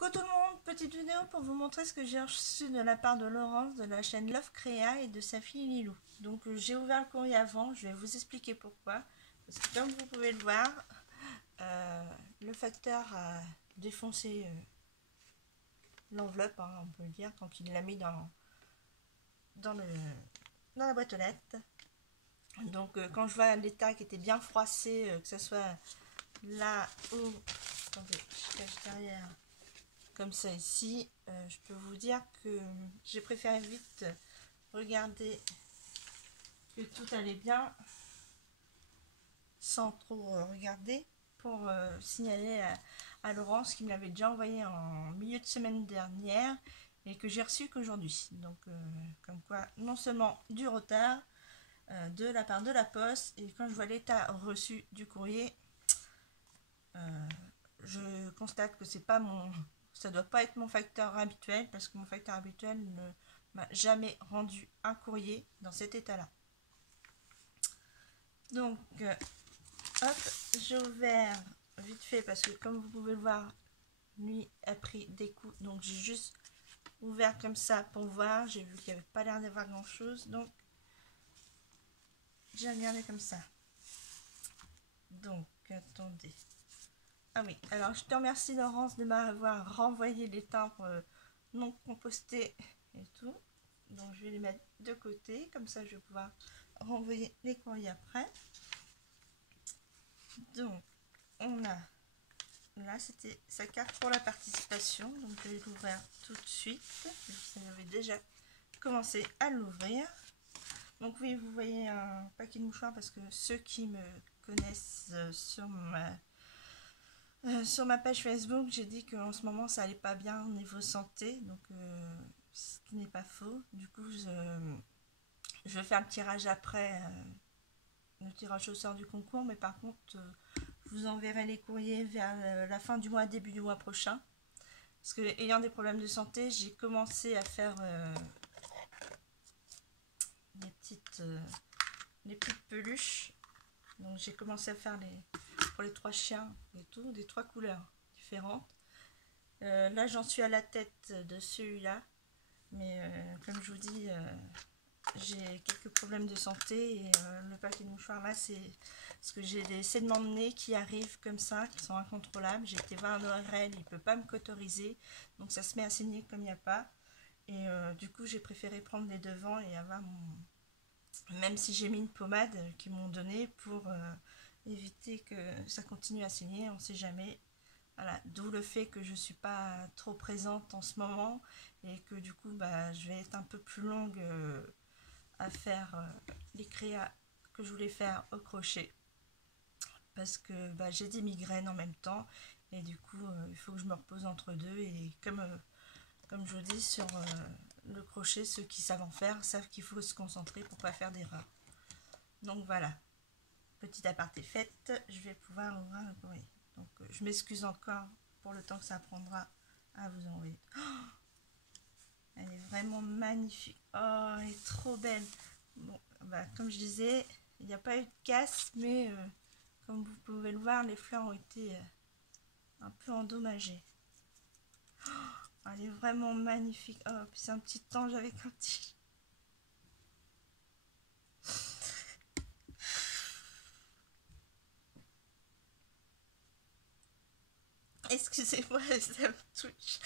Coucou tout le monde, petite vidéo pour vous montrer ce que j'ai reçu de la part de Laurence de la chaîne Love Créa et de sa fille Lilou. Donc j'ai ouvert le courrier avant, je vais vous expliquer pourquoi. Parce que comme vous pouvez le voir, le facteur a défoncé l'enveloppe, hein, on peut le dire, quand il l'a mis dans la boîte aux lettres. Donc quand je vois l'état qui était bien froissé, que ce soit là ou... Attendez, je cache derrière... Comme ça ici, je peux vous dire que j'ai préféré vite regarder que tout allait bien sans trop regarder pour signaler à Laurence qui me l'avait déjà envoyé en milieu de semaine dernière et que j'ai reçu qu'aujourd'hui. Donc comme quoi non seulement du retard de la part de la poste, et quand je vois l'état reçu du courrier, je constate que c'est pas mon... Ça doit pas être mon facteur habituel parce que mon facteur habituel ne m'a jamais rendu un courrier dans cet état-là. Donc, hop, j'ai ouvert vite fait parce que comme vous pouvez le voir, lui a pris des coups. Donc, j'ai juste ouvert comme ça pour voir. J'ai vu qu'il n'y avait pas l'air d'avoir grand-chose. Donc, j'ai regardé comme ça. Donc, attendez. Ah oui, alors je te remercie Laurence de m'avoir renvoyé les timbres non compostés et tout. Donc je vais les mettre de côté, comme ça je vais pouvoir renvoyer les courriers après. Donc on a, là c'était sa carte pour la participation, donc je vais l'ouvrir tout de suite. J'avais déjà commencé à l'ouvrir. Donc oui, vous voyez un paquet de mouchoirs parce que ceux qui me connaissent sur ma page Facebook, j'ai dit qu'en ce moment ça allait pas bien au niveau santé, donc ce qui n'est pas faux. Du coup, je vais faire le tirage après, le tirage au sort du concours, mais par contre, je vous enverrai les courriers vers la fin du mois, début du mois prochain. Parce que, ayant des problèmes de santé, j'ai commencé à faire les petites peluches. Donc j'ai commencé à faire pour les 3 chiens et tout, des 3 couleurs différentes. Là j'en suis à la tête de celui-là, mais comme je vous dis, j'ai quelques problèmes de santé et le paquet de mouchoirs là, c'est parce que j'ai des saignements de nez qui arrivent comme ça, qui sont incontrôlables. J'ai été voir un ORL, il ne peut pas me cauteriser, donc ça se met à saigner comme il n'y a pas. Et du coup j'ai préféré prendre les devants et avoir même si j'ai mis une pommade qu'ils m'ont donnée pour éviter que ça continue à saigner, on ne sait jamais. Voilà, d'où le fait que je ne suis pas trop présente en ce moment et que du coup je vais être un peu plus longue à faire les créas que je voulais faire au crochet parce que j'ai des migraines en même temps et du coup il faut que je me repose entre deux, et comme je vous dis sur le crochet, ceux qui savent en faire savent qu'il faut se concentrer pour pas faire d'erreur. Donc voilà, petit aparté faite, je vais pouvoir ouvrir le courrier. Donc je m'excuse encore pour le temps que ça prendra à vous envoyer. Oh, elle est vraiment magnifique. Oh, elle est trop belle. Bon, comme je disais, il n'y a pas eu de casse, mais comme vous pouvez le voir, les fleurs ont été un peu endommagées. Oh, elle est vraiment magnifique. Oh, puis c'est un petit ange avec un petit... Excusez-moi, ça me touche.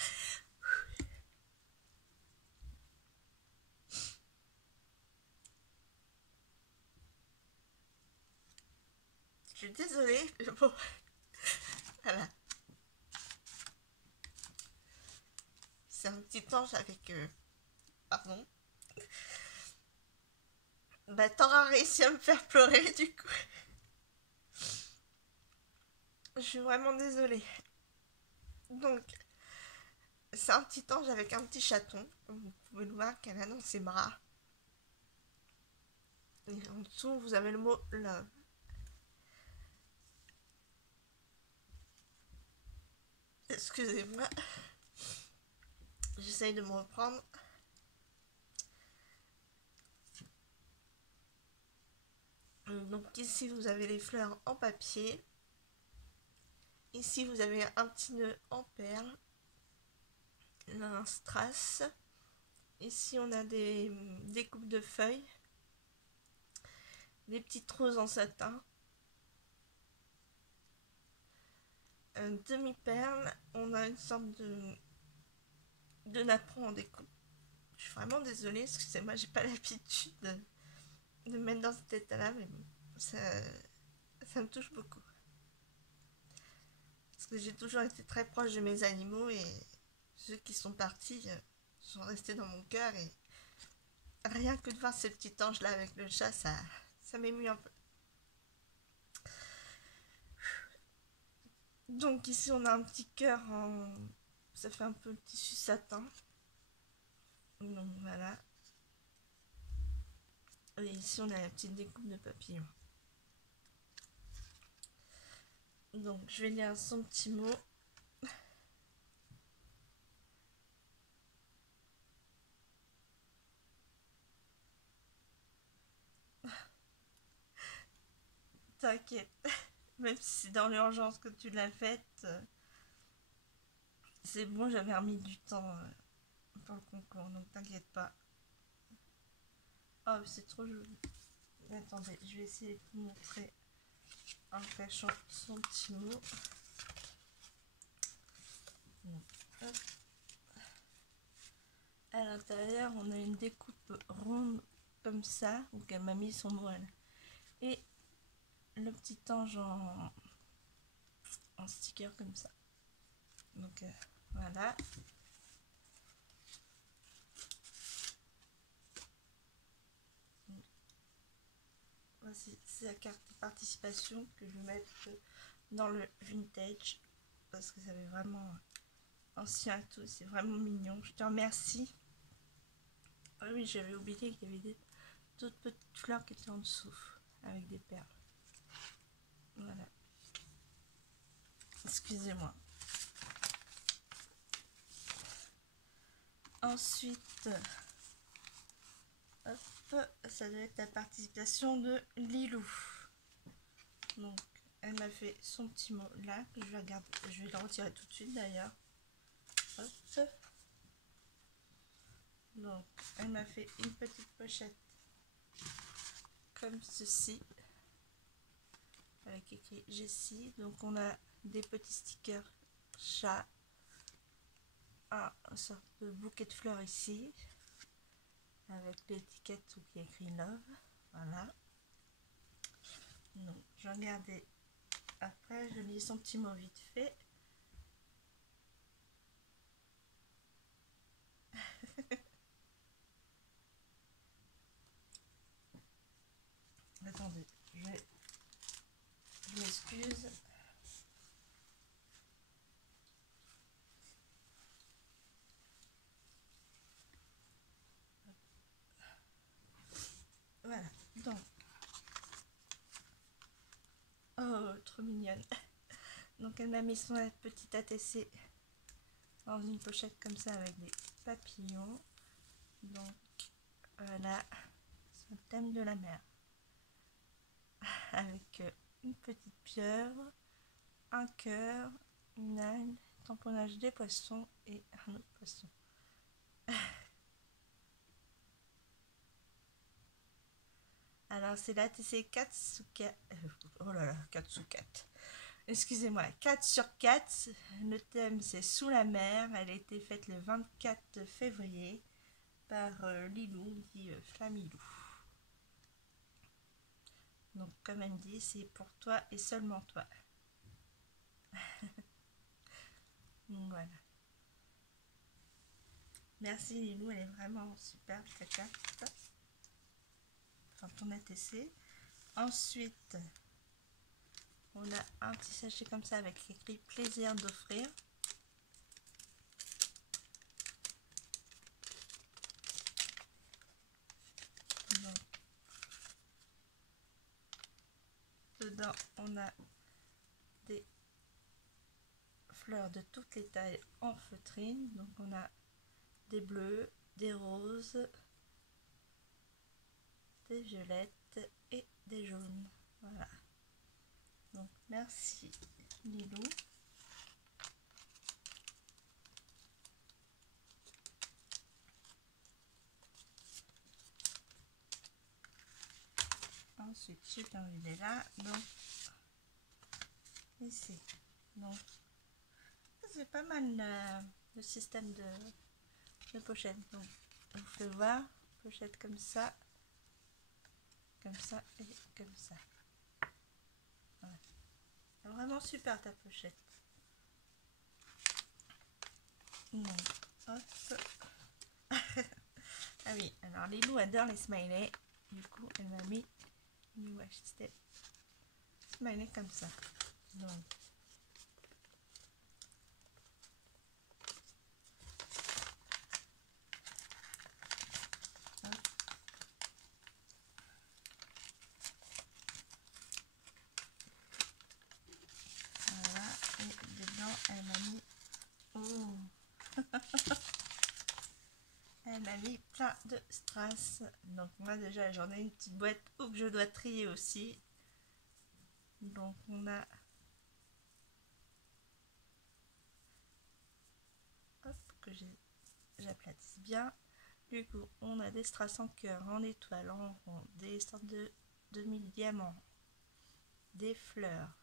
Je suis désolée, mais bon, voilà. C'est un petit ange avec... pardon. T'auras réussi à me faire pleurer, du coup. Je suis vraiment désolée. Donc, c'est un petit ange avec un petit chaton. Vous pouvez le voir qu'elle a dans ses bras. Et en dessous, vous avez le mot love. Excusez-moi. J'essaye de me reprendre. Donc ici, vous avez les fleurs en papier. Ici, vous avez un petit nœud en perles. un strass. Ici on a des coupes de feuilles, des petites roses en satin, un demi-perle. On a une sorte de napperon en découpe. Je suis vraiment désolée, excusez-moi, j'ai pas l'habitude de me mettre dans cet état-là, mais bon, ça me touche beaucoup. Parce que j'ai toujours été très proche de mes animaux et ceux qui sont partis sont restés dans mon cœur, et rien que de voir ce petit ange là avec le chat, ça m'émue un peu. Donc ici on a un petit cœur ça fait un peu le tissu satin. Donc voilà. Et ici on a la petite découpe de papillon. Donc je vais lire son petit mot. T'inquiète, même si c'est dans l'urgence que tu l'as faite, c'est bon, j'avais remis du temps pour le concours, donc t'inquiète pas. Oh, c'est trop joli. Attendez, je vais essayer de vous montrer en cachant son petit mot. Donc, hop. À l'intérieur, on a une découpe ronde comme ça, donc elle m'a mis son mot et le petit ange en sticker comme ça. Donc voilà. Voici, c'est la carte de participation que je vais mettre dans le vintage parce que ça fait vraiment ancien et tout, c'est vraiment mignon. Je te remercie. Ah oui, j'avais oublié qu'il y avait d'autres petites fleurs qui étaient en dessous avec des perles. Voilà. Excusez-moi. Ensuite, hop, ça doit être la participation de Lilou. Donc, elle m'a fait son petit mot là, que je vais regarder, je vais le retirer tout de suite d'ailleurs. Hop. Donc, elle m'a fait une petite pochette comme ceci, avec écrit Jessie. Donc, on a des petits stickers chat, un sorte de bouquet de fleurs ici, avec l'étiquette qui est écrit Love. Voilà. Donc, je vais regarder après, je lis son petit mot vite fait. Attendez, je m'excuse. Voilà, donc. Oh, trop mignonne. Donc elle m'a mis son petit ATC dans une pochette comme ça avec des papillons. Donc voilà, c'est un thème de la mer. Avec une petite pieuvre, un cœur, une âne, tamponnage des poissons et un autre poisson. Alors c'est l'ATC 4 sous 4. Oh là là, 4 sous 4. Excusez-moi, 4 sur 4. Le thème c'est Sous la mer. Elle a été faite le 24 février par Lilou, dit Flamilou. Donc comme elle me dit, c'est pour toi et seulement toi. Donc voilà. Merci Lilou, elle est vraiment super ta carte. Enfin ton ATC. Ensuite, on a un petit sachet comme ça avec écrit plaisir d'offrir. Donc, dedans, on a des fleurs de toutes les tailles en feutrine. Donc on a des bleus, des roses, des violettes et des jaunes. Voilà. Donc merci Lilou. Ensuite, j'ai plein d'idées là, donc ici. Donc, c'est pas mal le système de pochette. Donc, on peut voir pochette comme ça et comme ça. Voilà. Vraiment super ta pochette. Donc, hop. Ah oui, alors Lilou adore les smileys. Du coup, elle m'a mis une washi tape smiley comme ça. Donc, hop. Voilà, et dedans, elle m'a mis... Oh. Elle a mis plein de strass. Donc moi déjà j'en ai une petite boîte où que je dois trier aussi. Donc on a... Hop, que j'aplatisse bien. Du coup on a des strass en cœur, en étoile, en rond, des sortes de 2000 diamants, des fleurs.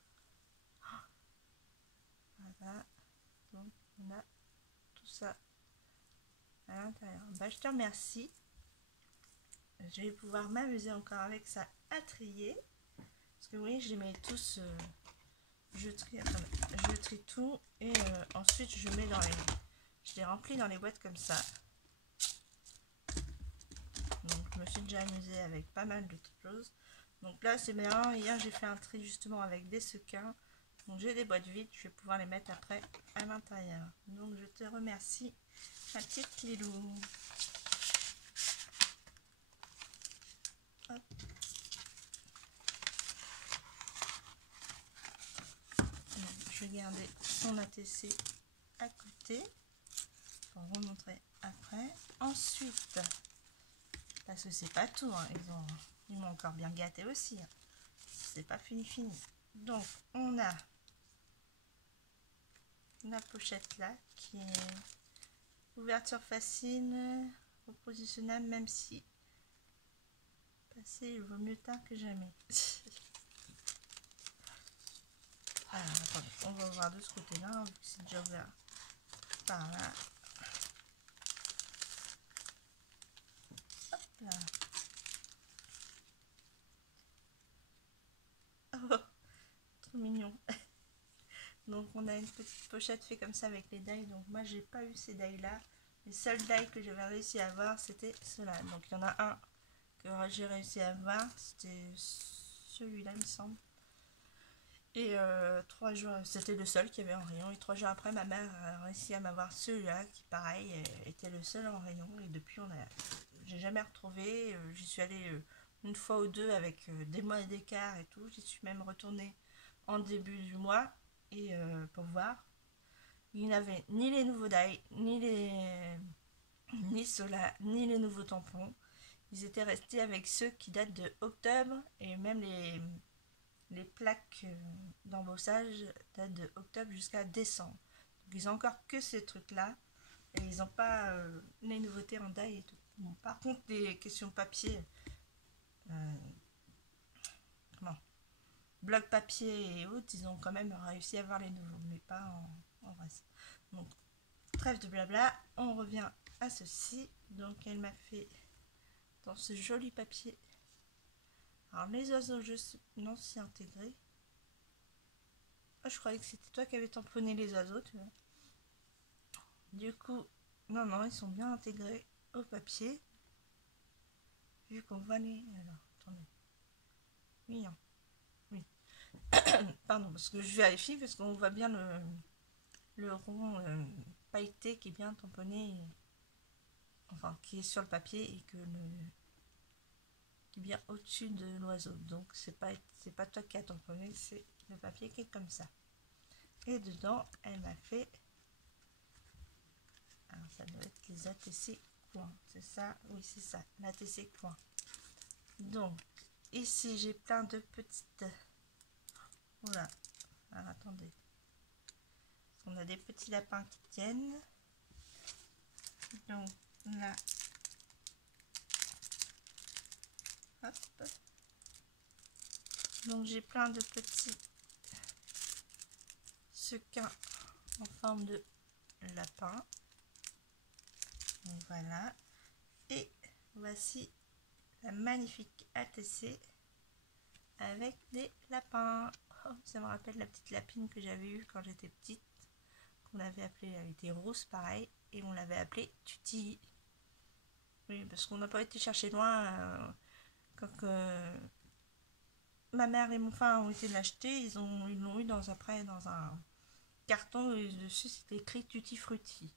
Voilà. Donc on a tout ça à l'intérieur. Bah, je te remercie. Je vais pouvoir m'amuser encore avec ça à trier. Parce que oui, je les mets tous... je trie tout et ensuite je mets dans les... Je les remplis dans les boîtes comme ça. Donc je me suis déjà amusée avec pas mal de choses. Donc là c'est bien. Hier j'ai fait un tri justement avec des sequins. Donc j'ai des boîtes vides. Je vais pouvoir les mettre après à l'intérieur. Donc je te remercie, ma petite Lilou. Hop. Donc, je vais garder son ATC à côté pour remontrer après. Ensuite, parce que c'est pas tout, hein, ils m'ont encore bien gâté aussi. Hein. C'est pas fini. Donc on a la pochette là qui est ouverture facile, repositionnable, même si passer il vaut mieux tard que jamais. Alors attendez, on va voir de ce côté là, vu que c'est déjà ouvert par là. Hop là. Oh, trop mignon. Donc on a une petite pochette fait comme ça avec les die. Donc moi j'ai pas eu ces die là. Les seuls die que j'avais réussi à avoir c'était ceux-là. Donc il y en a un que j'ai réussi à avoir. C'était celui-là il me semble. Et 3 jours, c'était le seul qui avait en rayon. Et 3 jours après ma mère a réussi à m'avoir celui-là qui pareil était le seul en rayon. Et depuis j'ai jamais retrouvé. J'y suis allée une fois ou deux avec des mois d'écart et tout. J'y suis même retournée en début du mois et pour voir. Il n'avait ni les nouveaux die, ni ceux-là, ni les nouveaux tampons. Ils étaient restés avec ceux qui datent de octobre et même les plaques d'embossage datent de octobre jusqu'à décembre. Donc ils ont encore que ces trucs-là et ils n'ont pas les nouveautés en die et tout. Bon, par contre, des questions papier, bloc papier et autres, ils ont quand même réussi à avoir les nouveaux, mais pas en reste. Donc, trêve de blabla, on revient à ceci. Donc, elle m'a fait dans ce joli papier. Alors, les oiseaux, non, c'est intégré. Oh, je croyais que c'était toi qui avais tamponné les oiseaux, tu vois. Du coup, non, ils sont bien intégrés au papier. Vu qu'on va les... Alors, attendez. Oui, hein. Oui. Pardon, parce que je vérifie, parce qu'on voit bien le rond pailleté qui est bien tamponné, enfin qui est sur le papier et qui est bien au-dessus de l'oiseau. Donc c'est pas toi qui as tamponné, c'est le papier qui est comme ça. Et dedans, elle m'a fait, alors ça doit être les ATC coin, c'est ça? Oui, c'est ça, l'ATC coin. Donc ici j'ai plein de petites... Voilà, alors attendez. On a des petits lapins qui tiennent. Donc là, hop, Donc j'ai plein de petits sequins en forme de lapin. Donc voilà. Et voici la magnifique ATC avec des lapins. Oh, ça me rappelle la petite lapine que j'avais eue quand j'étais petite. Qu'on avait appelée, elle était rousse pareil. Et on l'avait appelée Tutti. Oui, parce qu'on n'a pas été chercher loin. Quand ma mère et mon frère ont été l'acheter, ils l'ont eu dans un carton et dessus c'était écrit Tutti Frutti.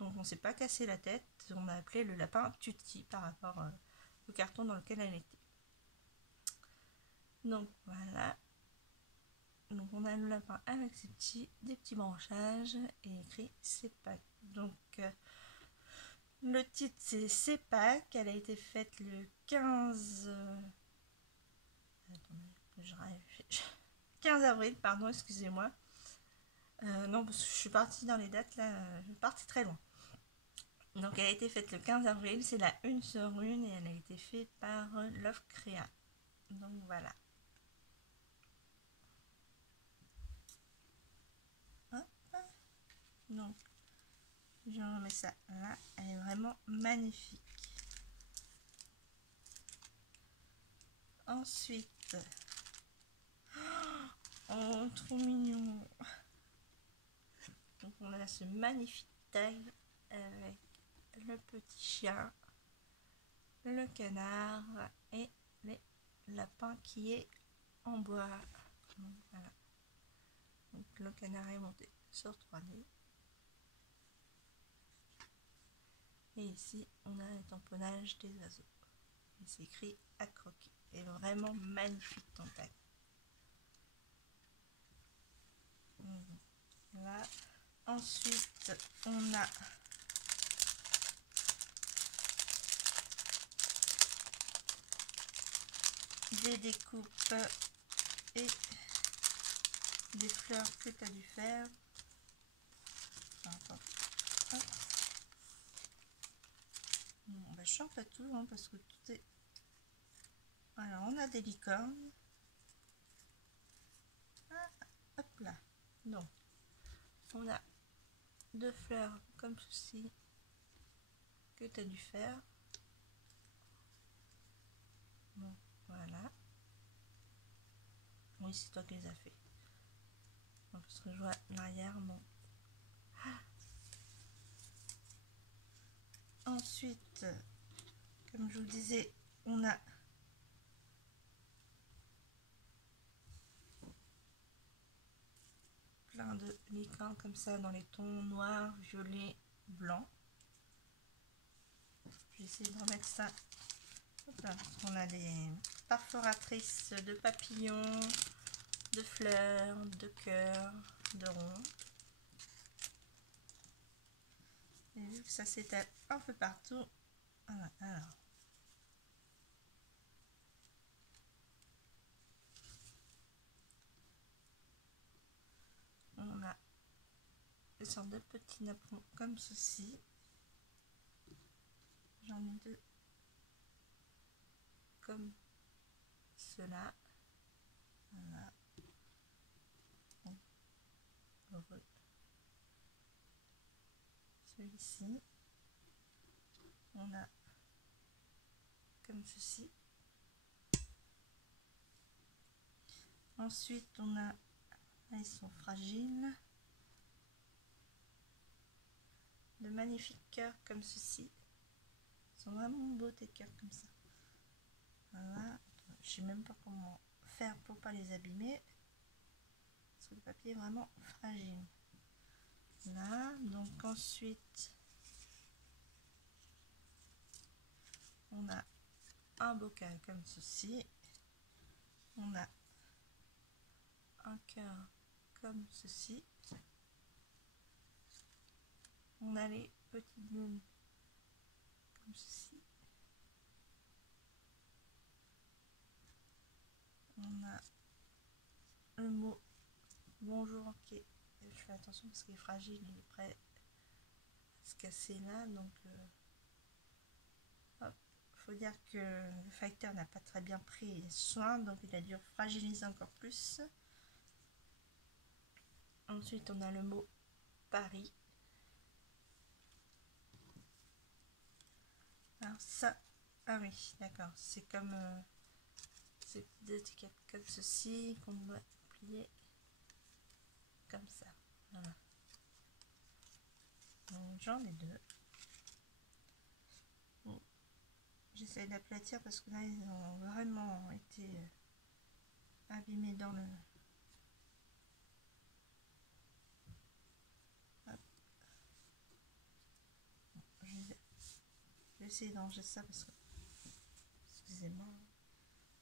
Donc on s'est pas cassé la tête, on a appelé le lapin Tutti par rapport au carton dans lequel elle était. Donc voilà. Donc on a le lapin avec des petits branchages et écrit CEPAC. Donc le titre c'est CEPAC, elle a été faite le 15... Attendez, 15 avril, pardon, excusez-moi. Non, parce que je suis partie dans les dates là, je suis partie très loin. Donc elle a été faite le 15 avril, c'est la 1 sur 1 et elle a été faite par Love Crea. Donc voilà. Hop. Donc je remets ça là, elle est vraiment magnifique. Ensuite, oh trop mignon. Donc on a ce magnifique tag avec le petit chien, le canard et les lapins qui est en bois. Donc, voilà. Donc le canard est monté sur 3D. Et ici on a un tamponnage des oiseaux. Et c'est écrit à croquer. Et vraiment magnifique ton tag. Voilà. Ensuite on a des découpes et des fleurs que tu as dû faire. Attends. Hop. Bon, bah, je change pas tout hein, parce que tout est... Alors on a des licornes. Ah, hop là. Donc on a deux fleurs comme ceci que tu as dû faire. Bon, voilà. Oui, c'est toi qui les as fait. Bon, parce que je vois l'arrière, bon. Ensuite, comme je vous disais, on a plein de licornes comme ça dans les tons noirs, violet, blanc. Je vais essayer de remettre ça. Là, on a des perforatrices de papillons, de fleurs, de cœurs, de ronds. Et vu que ça s'étale un peu partout, voilà, alors. On a des sortes de petits napperons comme ceci. J'en ai deux comme cela. Voilà. Heureux. Celui-ci. On a comme ceci. Ensuite, on a, là, ils sont fragiles. De magnifiques cœurs comme ceci. Ils sont vraiment beaux tes cœurs comme ça. Voilà. Je sais même pas comment faire pour pas les abîmer. Parce que le papier est vraiment fragile. Là, donc ensuite, on a un bocal comme ceci. On a un cœur comme ceci. On a les petites lunes comme ceci. On a le mot bonjour qui est... Je fais attention parce qu'il est fragile, il est prêt à se casser là. Donc, hop, faut dire que le facteur n'a pas très bien pris soin, donc il a dû fragiliser encore plus. Ensuite, on a le mot Paris. Alors ça, ah oui, d'accord, c'est comme ces petites étiquettes comme ceci qu'on doit plier comme ça. Voilà. Donc j'en ai deux. Bon, j'essaie d'aplatir parce que là ils ont vraiment été abîmés dans le... Hop. Je vais essayer d'enlever ça parce que... Excusez-moi.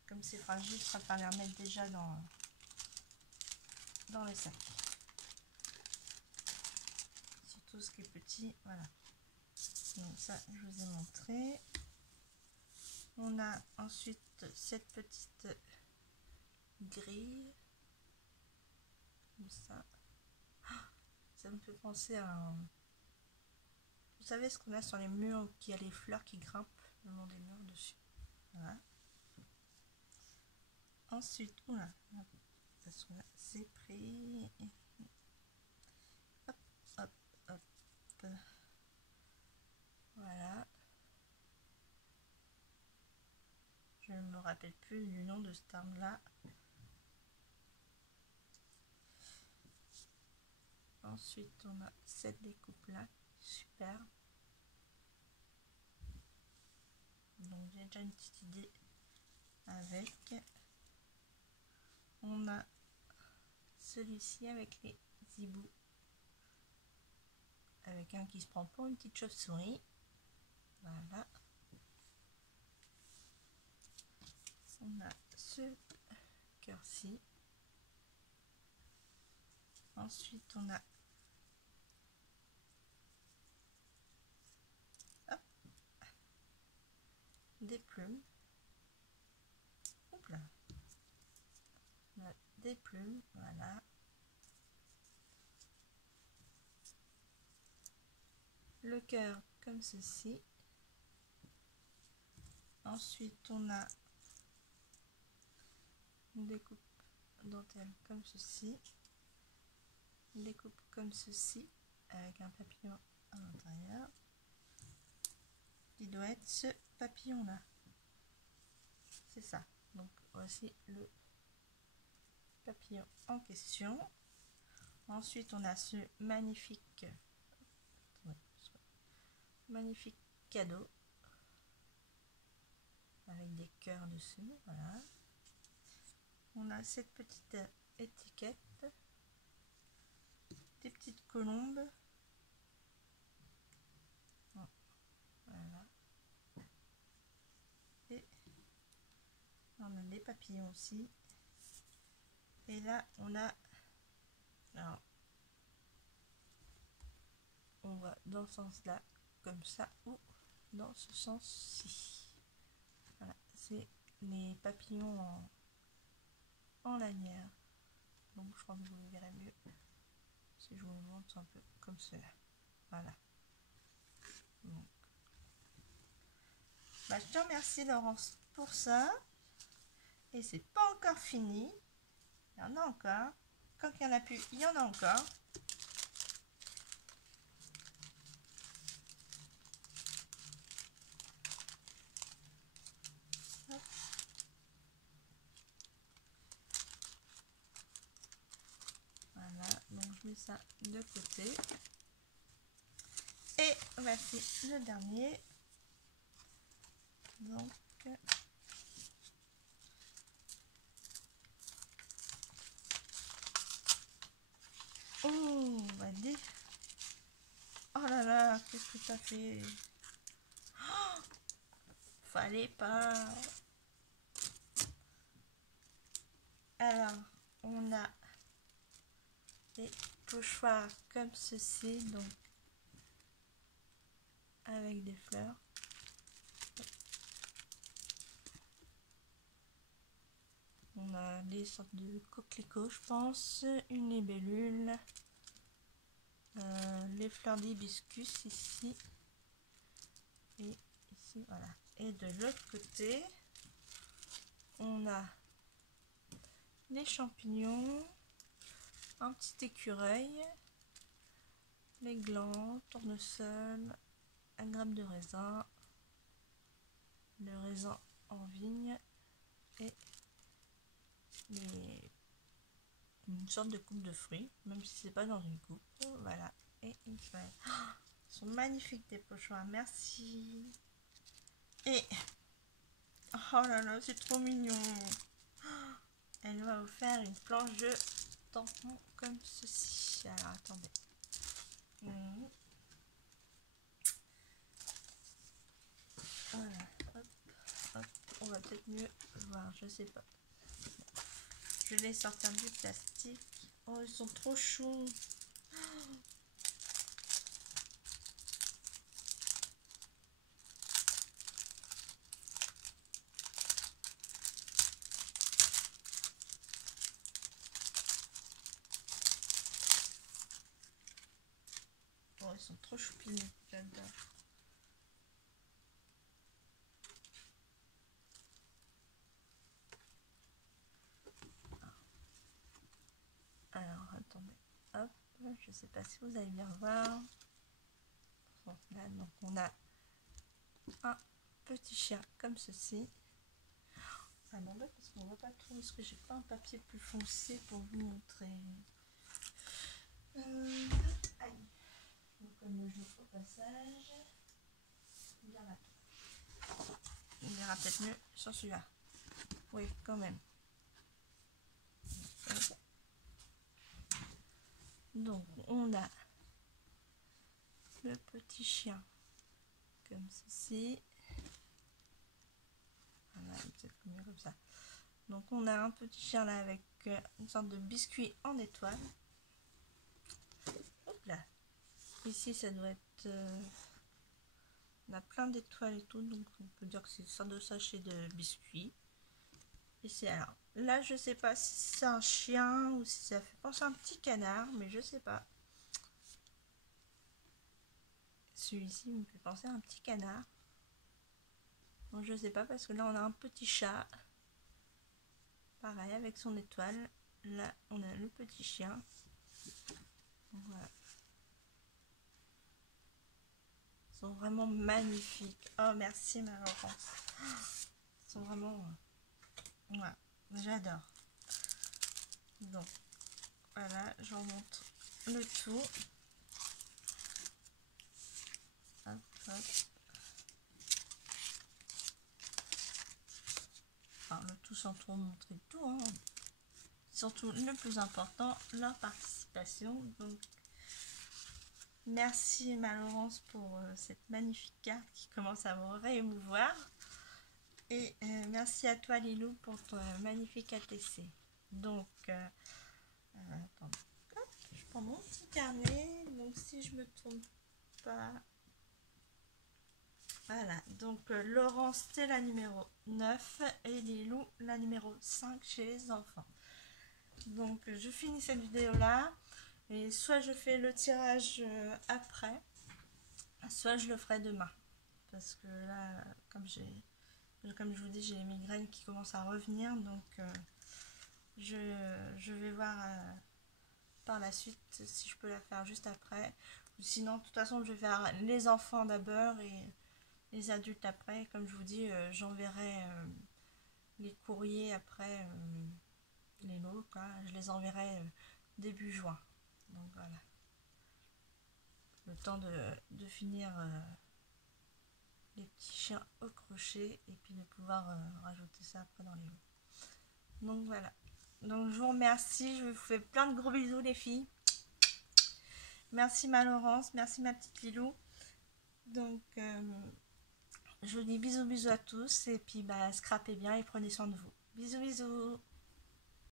Comme c'est fragile, je préfère les remettre déjà dans le sac. Surtout ce qui est petit, voilà. Donc ça, je vous ai montré. On a ensuite cette petite grille. Comme ça. Ça me fait penser à un... Vous savez ce qu'on a sur les murs, qui a les fleurs qui grimpent le long des murs dessus. Voilà. Ensuite, oula, parce que là, c'est pris. Hop, hop, hop. Voilà. Je ne me rappelle plus du nom de ce terme-là. Ensuite, on a cette découpe-là. Super. Donc, j'ai déjà une petite idée avec. On a celui-ci avec les hiboux. Avec un qui se prend pour une petite chauve-souris. Voilà. On a ce cœur-ci. Ensuite, on a hop, des plumes. Hop là. On a des plumes, voilà. Le cœur comme ceci. Ensuite, on a une découpe dentelle comme ceci. Une découpe comme ceci, avec un papillon à l'intérieur. Il doit être ce papillon-là. C'est ça. Donc, voici le papillon en question. Ensuite, on a ce magnifique cadeau avec des cœurs dessus. Voilà. On a cette petite étiquette, des petites colombes. Voilà. Et on a des papillons aussi. Et là, on a... Alors, on va dans ce sens-là, comme ça, ou dans ce sens-ci. Voilà, c'est les papillons en lanière. Donc, je crois que vous le verrez mieux si je vous le montre un peu comme cela. Voilà. Donc, bah, je te remercie Laurence pour ça. Et c'est pas encore fini. Il y en a encore. Quand il n'y en a plus, il y en a encore. Hop. Voilà, donc je mets ça de côté. Et voici le dernier. Donc, oh, vas-y. Oh là là, qu'est-ce que ça fait? Oh, fallait pas. Alors, on a des pochoirs comme ceci, donc avec des fleurs. On a des sortes de coquelicots, je pense, une libellule, les fleurs d'hibiscus ici, et ici, voilà. Et de l'autre côté, on a les champignons, un petit écureuil, les glands, tournesol, 1 gramme de raisin, le raisin en vigne et une sorte de coupe de fruits, même si c'est pas dans une coupe. Voilà. Et ils sont magnifiques des pochoirs, merci. Et oh là là, c'est trop mignon. Elle m'a offert une planche de tampons comme ceci. Alors attendez. Voilà, hop, hop. On va peut-être mieux voir, je sais pas. Je vais les sortir du plastique. Oh, ils sont trop choux. Oh, ils sont trop choupinés, j'adore. Alors, attendez. Hop, je sais pas si vous allez bien voir. Bon, là, donc on a un petit chien comme ceci. Ça m'embête parce qu'on voit pas trop. Est-ce que j'ai pas un papier plus foncé pour vous montrer? Aïe. Donc, comme le jour au passage, il ira peut-être mieux sur celui-là. Oui, quand même. Donc, on a le petit chien comme ceci. Voilà, peut-être mieux comme ça. Donc, on a un petit chien là avec une sorte de biscuit en étoile. Hop là. Ici, ça doit être... on a plein d'étoiles et tout, donc on peut dire que c'est une sorte de sachet de biscuits. Ici, alors, là, je sais pas si c'est un chien ou si ça fait penser à un petit canard, mais je sais pas. Celui-ci me fait penser à un petit canard. Donc, je sais pas, parce que là, on a un petit chat. Pareil, avec son étoile. Là, on a le petit chien. Donc, voilà. Ils sont vraiment magnifiques. Oh, merci, ma Laurence. Ils sont vraiment... voilà, j'adore. Donc, voilà, j'en montre le tout. Hop, hop. Enfin, le tout sans trop montrer tout, hein. Surtout le plus important, leur participation. Donc, merci ma Laurence pour cette magnifique carte qui commence à me réémouvoir. Et merci à toi Lilou pour ton magnifique ATC. Donc, attendez, hop, je prends mon petit carnet. Donc, si je me trompe pas... Voilà, donc Laurence, c'est la numéro 9 et Lilou, la numéro 5 chez les enfants. Donc, je finis cette vidéo-là et soit je fais le tirage après, soit je le ferai demain. Parce que là, comme je vous dis, j'ai les migraines qui commencent à revenir. Donc, je vais voir par la suite si je peux la faire juste après. Ou sinon, de toute façon, je vais faire les enfants d'abord et... les adultes après. Comme je vous dis, j'enverrai les courriers après les lots, quoi. Je les enverrai début juin. Donc voilà. Le temps de finir les petits chiens au crochet et puis de pouvoir rajouter ça après dans les lots. Donc voilà. Donc je vous remercie. Je vous fais plein de gros bisous les filles. Merci ma Laurence. Merci ma petite Lilou. Donc... je vous dis bisous bisous à tous et puis bah scrapez bien et prenez soin de vous. Bisous bisous.